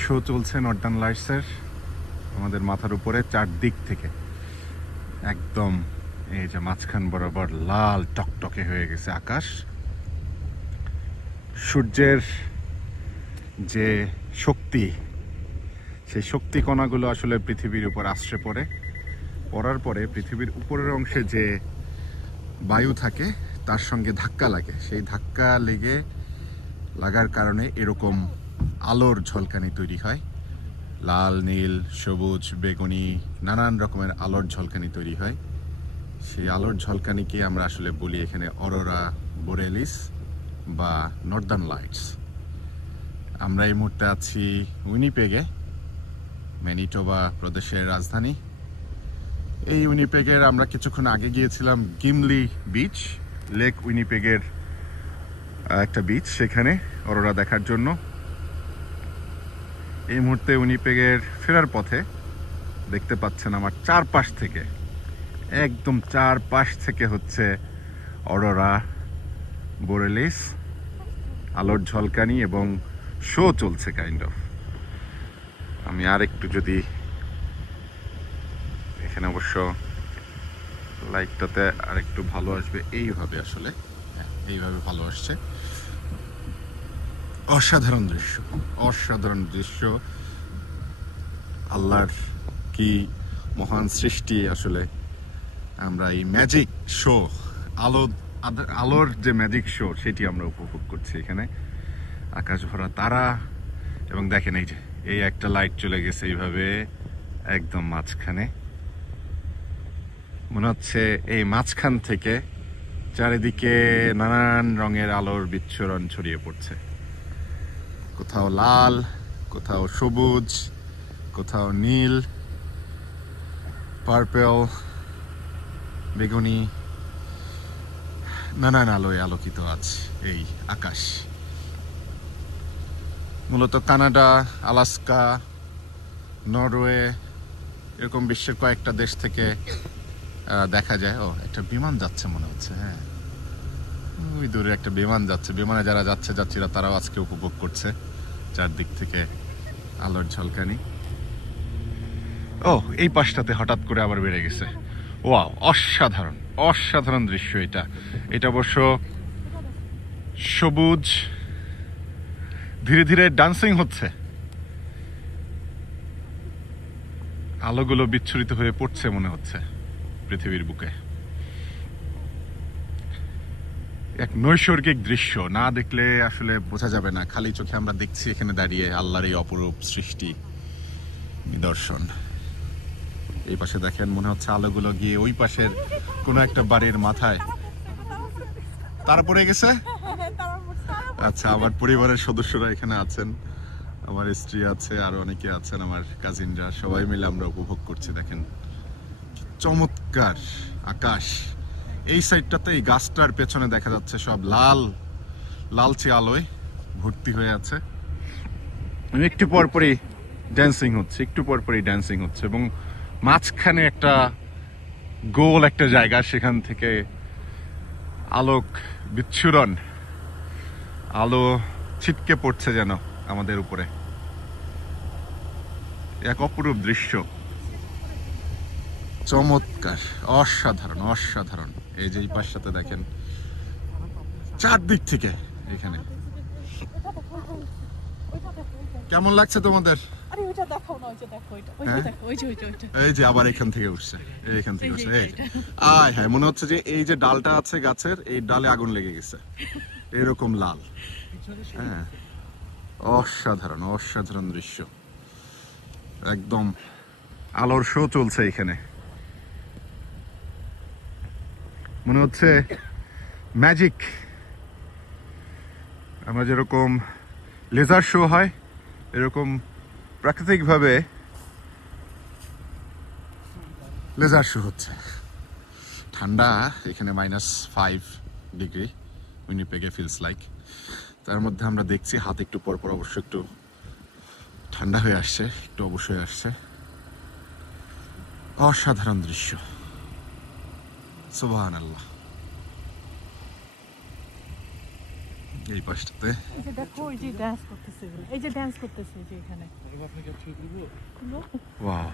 Show চলছে Northern লাইটসের আমাদের মাথার উপরে চারদিক থেকে। একদম এই যে মাঝখান বরাবর লাল টকটকে হয়ে গেছে আকাশ। সূর্যের যে শক্তি, সেই শক্তি কণাগুলো আসলে পৃথিবীর উপর আশ্রে পড়ার পরে পৃথিবীর উপরের অংশে যে বায়ু থাকে তার সঙ্গে ধাক্কা লাগে। সেই ধাক্কা লাগার কারণে এরকম আলোর ঝলকানি তৈরি হয়। লাল, নীল, সবুজ, বেগুনি নানান রকমের আলোর ঝলকানি তৈরি হয়। সেই আলোর ঝলকানিকে আমরা আসলে বলি এখানে অরোরা বোরেলিস বা নর্দার্ন লাইটস। আমরা এই মুহূর্তে আছি উইনিপেগে, ম্যানিটোবা প্রদেশের রাজধানী। এই উইনিপেগের আমরা কিছুক্ষণ আগে গিয়েছিলাম গিমলি বিচ, লেক উইনিপেগের একটা বিচ, সেখানে অরোরা দেখার জন্য। এই মুহূর্তে উইনিপেগের ফেরার পথে দেখতে পাচ্ছেন আমার চারপাশ থেকে, একদম চারপাশ থেকে হচ্ছে অরোরা বোরেলিস, আলোর ঝলকানি এবং শো চলছে কাইন্ড অফ। আমি আর একটু যদি এখানে, অবশ্য লাইটটাতে আর একটু ভালো আসবে, এইভাবে আসলে এইভাবে ভালো আসছে। অসাধারণ দৃশ্য, অসাধারণ দৃশ্য। আল্লাহর কি মহান সৃষ্টি আসলে। আমরা এই ম্যাজিক শো, আলোর যে ম্যাজিক শো, সেটি আমরা উপভোগ করছি এখানে। আকাশ ভরা তারা, এবং দেখেন এই যে এই একটা লাইট চলে গেছে এইভাবে একদম মাঝখানে। মনে হচ্ছে এই মাঝখান থেকে চারিদিকে নানান রঙের আলোর বিচ্ছুরণ ছড়িয়ে পড়ছে। কোথাও লাল, কোথাও সবুজ, কোথাও নীল, পার্পেল, বেগুনি, নানান আলোয় আলোকিত আছে এই আকাশ। মূলত কানাডা, আলাস্কা, নরওয়ে, এরকম বিশ্বের কয়েকটা দেশ থেকে দেখা যায়। ও, একটা বিমান যাচ্ছে মনে হচ্ছে। হ্যাঁ, ওই দূরে একটা বিমান যাচ্ছে। বিমানে যারা যাচ্ছে যাত্রীরা, তারাও আজকে উপভোগ করছে চারদিক থেকে আলোর ঝলকানি। ও, এই পাশটাতে হঠাৎ করে আবার বেড়ে গেছে। ওয়াও, অসাধারণ অসাধারণ দৃশ্য এটা। এটা অবশ্য সবুজ, ধীরে ধীরে ডান্সিং হচ্ছে। আলোগুলো বিচ্ছুরিত হয়ে পড়ছে মনে হচ্ছে পৃথিবীর বুকে। এক নৈসর্গিক দৃশ্য, না দেখলে আসলে বোঝা যাবে না। খালি চোখে আমরা দেখছি এখানে দাঁড়িয়ে আল্লাহর এই অপরূপ সৃষ্টি নিদর্শন। এই পাশে দেখেন, মনে হচ্ছে আলোগুলো গিয়ে ওই পাশের কোনো একটা বাড়ির মাথায় তারা পড়ে গেছে। আচ্ছা, আমার পরিবারের সদস্যরা এখানে আছেন, আমার স্ত্রী আছে, আরো অনেকে আছেন, আমার কাজিনরা, সবাই মিলে আমরা উপভোগ করছি। দেখেন চমৎকার আকাশ। এই সাইডটাতে এই গাছটার পেছনে দেখা যাচ্ছে সব লাল লালচে আলোয় ভর্তি হয়ে আছে। একটু পরপরই ড্যান্সিং হচ্ছে, একটু পরপরই ড্যান্সিং হচ্ছে, এবং মাঝখানে একটা গোল একটা জায়গা, সেখান থেকে আলোক বিচ্ছুরণ, আলো ছিটকে পড়ছে যেন আমাদের উপরে। এক অপরূপ দৃশ্য, চমৎকার, অসাধারণ অসাধারণ। এই যে এই পাশটাতে দেখেন চারদিক থেকে এখানে। কেমন লাগছে তোমাদের? এই যে আবার এখান থেকে উঠছে, এইখান থেকে উঠছে। আয় হ্যাঁ, মনে হচ্ছে যে এই যে ডালটা আছে গাছের, এই ডালে আগুন লেগে গেছে, এরকম লাল। হ্যাঁ, অসাধারণ অসাধারণ দৃশ্য। একদম আলোর শো চলছে এখানে। মনে হচ্ছে ম্যাজিক। আমরা যেরকম লেজার শো হয়, এরকম প্রাকৃতিকভাবে লেজার শো হচ্ছে। ঠান্ডা এখানে -5 ডিগ্রি উইনিপেগে ফিলস লাইক। তার মধ্যে আমরা দেখছি হাত একটু পর পর অবশ্য একটু ঠান্ডা হয়ে আসছে, একটু অবশ্যই আসছে। অসাধারণ দৃশ্য, সুবহানাল্লাহ। এই পাশটাতে এই যে দেখো ওই যে ডান্স করতেছে, এই যে ডান্স করতেছে এই যে এখানে। খুলো। ওয়াও,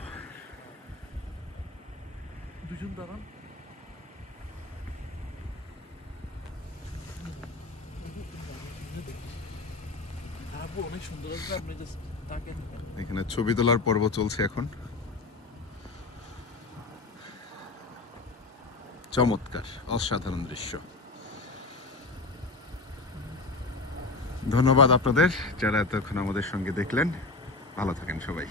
দুজন দাঁড়ান। আপু অনেক সুন্দর লাগছে, আপনি জাস্ট তাকে এখানে ছবি তোলার পর্ব চলছে এখন। চমৎকার, অসাধারণ দৃশ্য। ধন্যবাদ আপনাদের যারা এতক্ষণ আমাদের সঙ্গে দেখলেন। ভালো থাকেন সবাই।